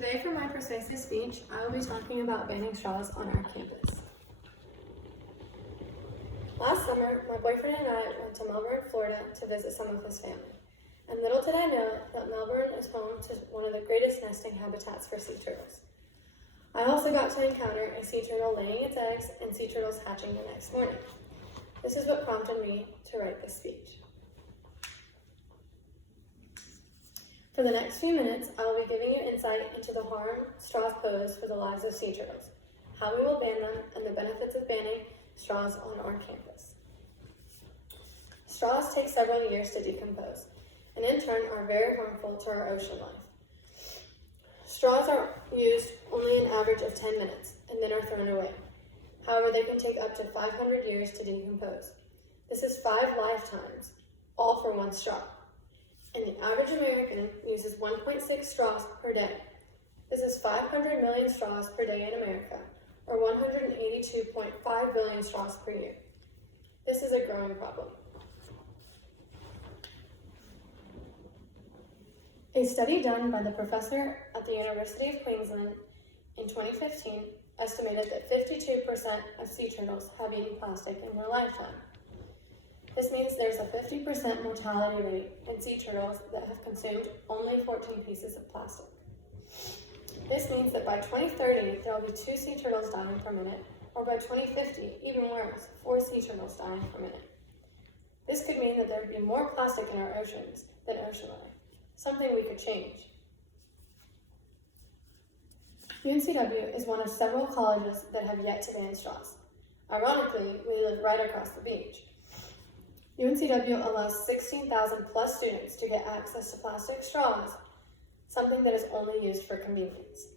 Today for my persuasive speech, I will be talking about banning straws on our campus. Last summer, my boyfriend and I went to Melbourne, Florida to visit some of his family. And little did I know that Melbourne is home to one of the greatest nesting habitats for sea turtles. I also got to encounter a sea turtle laying its eggs and sea turtles hatching the next morning. This is what prompted me to write this speech. For the next few minutes, I will be giving you insight into the harm straws pose for the lives of sea turtles, how we will ban them, and the benefits of banning straws on our campus. Straws take several years to decompose, and in turn are very harmful to our ocean life. Straws are used only an average of 10 minutes, and then are thrown away. However, they can take up to 500 years to decompose. This is 5 lifetimes, all for one straw. And the average American uses 1.6 straws per day. This is 500 million straws per day in America, or 182.5 billion straws per year. This is a growing problem. A study done by the professor at the University of Queensland in 2015 estimated that 52% of sea turtles have eaten plastic in their lifetime. This means there's a 50% mortality rate in sea turtles that have consumed only 14 pieces of plastic. This means that by 2030, there will be 2 sea turtles dying per minute, or by 2050, even worse, 4 sea turtles dying per minute. This could mean that there would be more plastic in our oceans than ocean life, something we could change. UNCW is one of several colleges that have yet to ban straws. Ironically, we live right across the beach. UNCW allows 16,000 plus students to get access to plastic straws, something that is only used for convenience.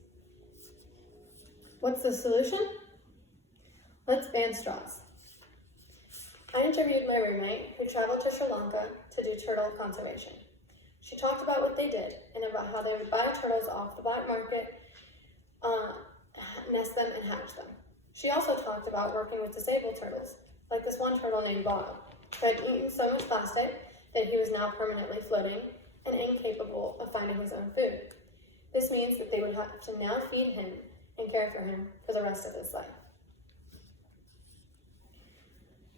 What's the solution? Let's ban straws. I interviewed my roommate who traveled to Sri Lanka to do turtle conservation. She talked about what they did and about how they would buy turtles off the black market, nest them, and hatch them. She also talked about working with disabled turtles, like this one turtle named Bono, who had eaten so much plastic that he was now permanently floating and incapable of finding his own food. This means that they would have to now feed him and care for him for the rest of his life.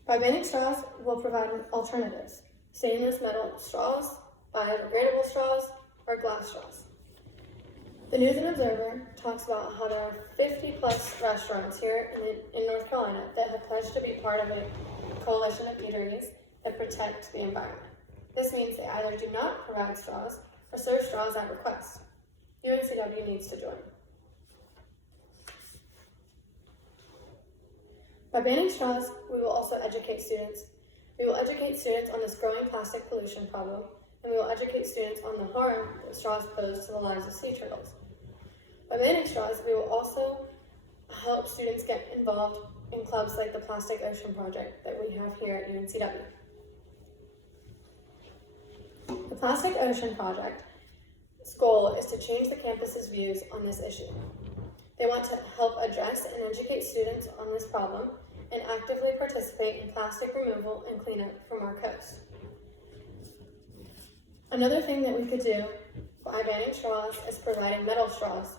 By banning straws, we'll provide alternatives: stainless metal straws, biodegradable straws, or glass straws. The News and Observer talks about how there are 50 plus restaurants here in North Carolina that have pledged to be part of a coalition of eateries that protect the environment. This means they either do not provide straws or serve straws at request. UNCW needs to join. By banning straws, we will also educate students. We will educate students on this growing plastic pollution problem, and we will educate students on the harm that straws pose to the lives of sea turtles. By banning straws, we will also help students get involved in clubs like the Plastic Ocean Project that we have here at UNCW. The Plastic Ocean Project's goal is to change the campus's views on this issue. They want to help address and educate students on this problem and actively participate in plastic removal and cleanup from our coast. Another thing that we could do by banning straws is providing metal straws.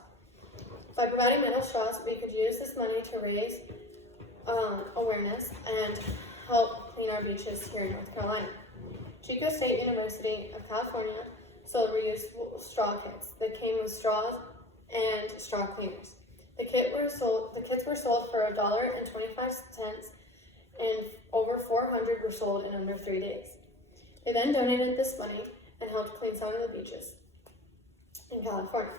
By providing metal straws, we could use this money to raise awareness and help clean our beaches here in North Carolina. Chico State University of California sold reusable straw kits that came with straws and straw cleaners. The kits were sold for $1.25, and over 400 were sold in under 3 days. They then donated this money and helped clean some of the beaches in California.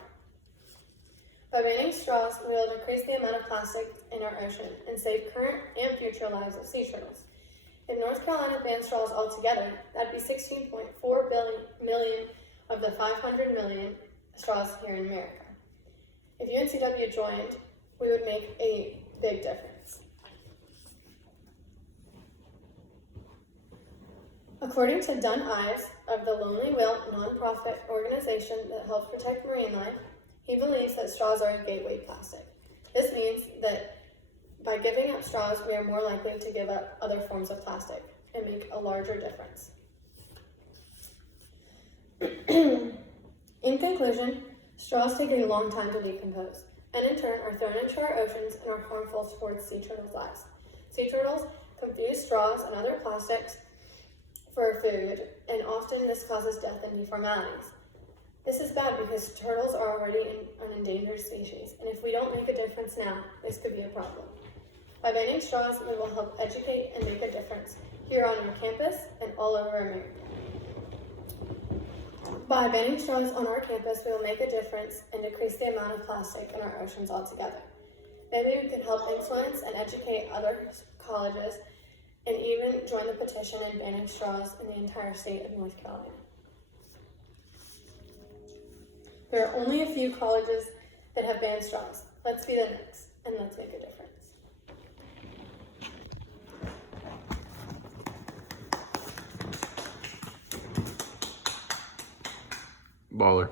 By banning straws, we will decrease the amount of plastic in our ocean and save current and future lives of sea turtles. If North Carolina banned straws altogether, that'd be 16.4 million of the 500 million straws here in America. If UNCW joined, we would make a big difference. According to Dunn Ives of the Lonely Whale nonprofit organization that helps protect marine life, he believes that straws are a gateway plastic. This means that by giving up straws, we are more likely to give up other forms of plastic and make a larger difference. In conclusion, Straws take a long time to decompose, and in turn are thrown into our oceans and are harmful towards sea turtles' lives. Sea turtles confuse straws and other plastics for food, and often this causes death and deformalities. This is bad because turtles are already an endangered species, and if we don't make a difference now, this could be a problem. By banning straws, we will help educate and make a difference here on our campus and all over America. By banning straws on our campus, we will make a difference and decrease the amount of plastic in our oceans altogether. Maybe we could help influence and educate other colleges and even join the petition in banning straws in the entire state of North Carolina. There are only a few colleges that have banned straws. Let's be the next, and let's make a difference. Baller.